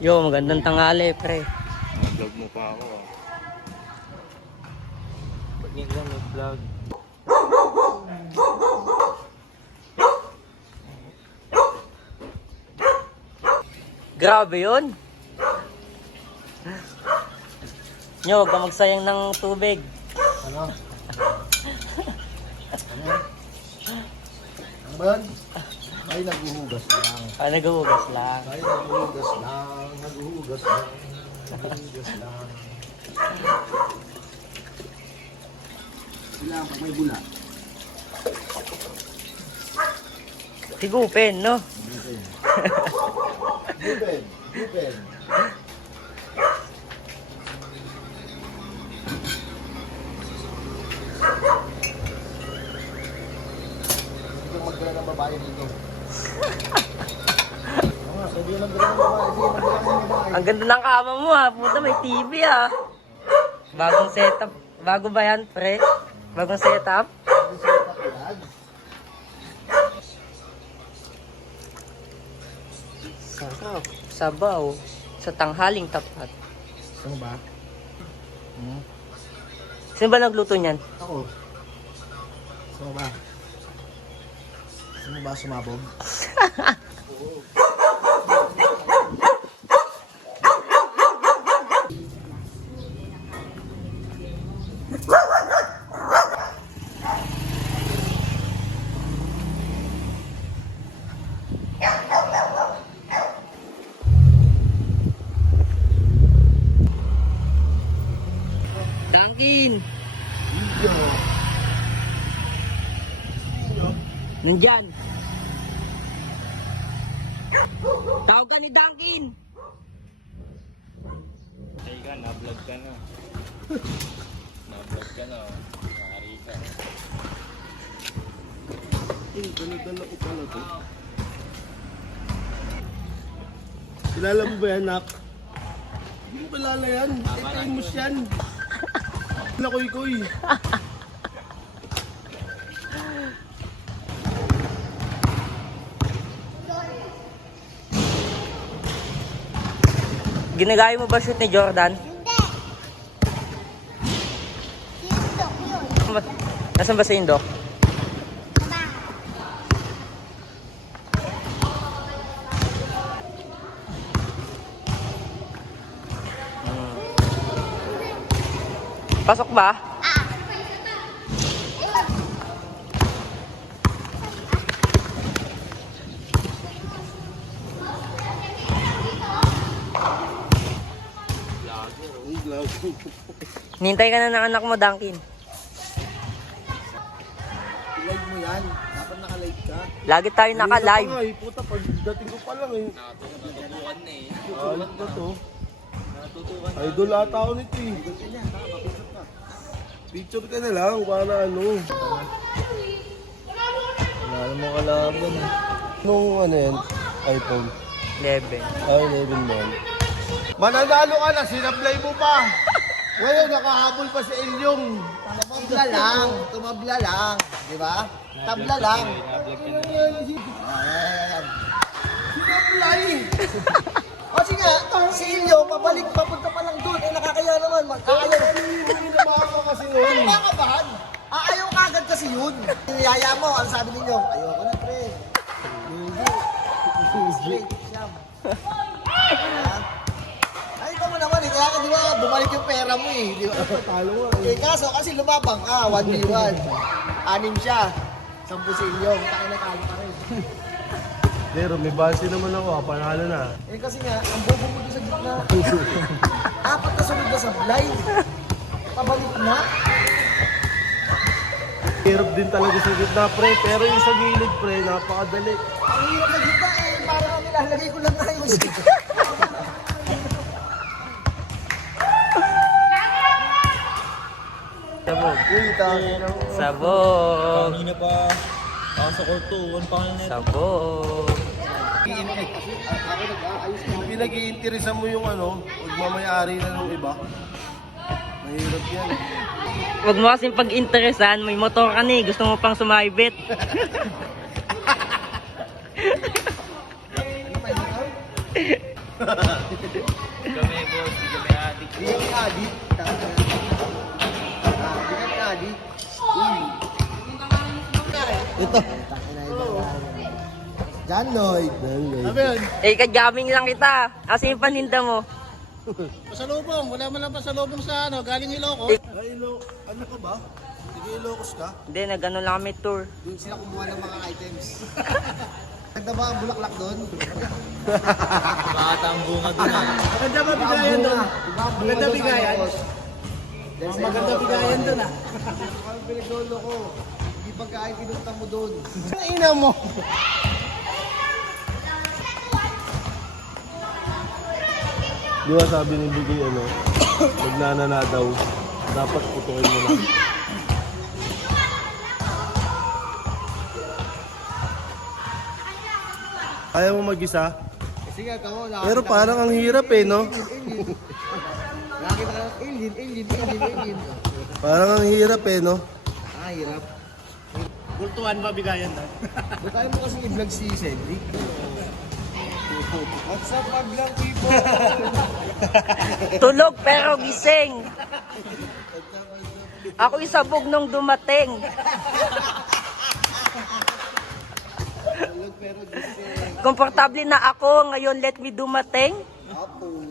Yo, magandang tanghali, pre. Vlog mo pa ako ah. Ba't nga lang mag-vlog? Grabe yun. Nyo, huwag ka magsayang ng tubig. Ano? Ano? Ano ba yun? Ay, naghuhugas lang. Naghuhugas lang. Ay, naghuhugas lang. Naghuhugas lang. Naghuhugas lang. Sila pag may bula. Higupin, no? Gupin. Gupin. Gupin. Hindi kang magdala ng babae dito. Oo nga, pwede yung magdala ng babae. Sige, magdala ng babae. Ang ganda ng kama mo ha. Puta, may TV ah. Bagong setup. Bago ba yan, pre? Bagong setup? Pwede siya kapilad. Sarap. Sabaw. Sa tanghaling tapat. Ano ba? Sino ba nagluto niyan? Ako. Sino ba? Sino ba sumabog? Dunkin! Yo. Nandyan! Tawag ka ni Dunkin! Ay ka, na-vlog ka na. Na-vlog ka na. Nakari ka. Dala-dala ko pala to. Kilala mo ba yan, Nak? Hindi mo kilala yan. Itayin mo siyan. Lakoy-koy. Ginagaya mo ba shoot ni Jordan? Hindi. Nasaan ba si Indo? Pasok ba? Nintay ka na ng anak mo, Dunkin. I-live mo yan. Dapat naka-live ka. Lagi tayo naka-live. Kanina pa nga eh. Puta, pagdating ko pa lang eh. Natutukan na eh. Alit na to. Natutukan na. Idol ata ako nito eh. Picture ka na lang para ano. Wala namang kalaban eh. Nung ano yan, iPhone. 11. Ay, 11 mo. Mananalo ka na, sinablay mo pa. Ngayon, nakahabol pa si Elyong. Tabla lang, tumabla lang. Di ba? Tabla lang. Sinablay! O sige nga, si Elyong, pabalik, papunta pa lang doon. Eh, nakakaya naman. Ayaw. Hindi na baka kasi yun. Ano ba kabahan? Ayaw kagad kasi yun. Niyaya mo, ang sabi ninyo, ayoko na, pre. Straight, siyam. Ay, ikaw mo naman eh. Kaya ka, di ba, bumalik yung pera mo eh. Di ba? Talo nga eh. Kaso, kasi lumabang ka, 1v1. 6 siya. 10 si Ilyong. Tayo na talo pa rin. Pero may base naman ako, panalo na. Eh kasi nga, ang bobo mo doon sa gitna. 4 na sunod na sa blind. Pabalik na. Hirap din talaga sa gitna, pre. Pero yung sa gilid, pre, napakadali. Ang hirap na gitna eh. Parang ang nilalagay ko lang na yung Sabog. Uy, tangin ako. Sabog. Kanina pa. Ako sa court 2. One pa ka na. Sabog. Pinag-iinteresan mo yung ano, magmamayari na ng iba. Mahirap yan. Huwag mo kasing pag-interesan, may motor ka ni, gusto mo pang sumaibit. Kami, boss. Hindi kami adik. Hindi kami adik. Hindi kami adik. Ito. John Lloyd. Eh, kagaming lang kita. Kasi yung paninda mo. Pasalubong, wala man lang pasalubong sa ano, galing Iloco. Ay, ano ka ba? Sige, Ilocos ka? Hindi, nag-ano lang kami tour. Doon sila kumuha ng mga items. Ganda ba ang bulaklak doon? Bata ang bunga doon ah. Maganda ba bigayan doon? Maganda bigayan? Maganda bigayan doon ah. Ang pinaglolo ko. Hindi pagkain pinunta mo doon. Ang ina mo. Di ba sabi ni Bigay ano, magnanana daw, dapat putukin mo na. Kaya mo mag-isa? Sige, kamo. Pero parang ang hirap eh, no? Nakakita ka ng alien. Parang ang hirap eh, no? Ah, hirap. Kultuhan ba bigayan doon? Kaya mo kasi i-vlog si Cedric. What's up, vlog people? Tulog pero gising. Ako isabog nung dumating. Komportable na ako, ngayon let me dumating. Apo.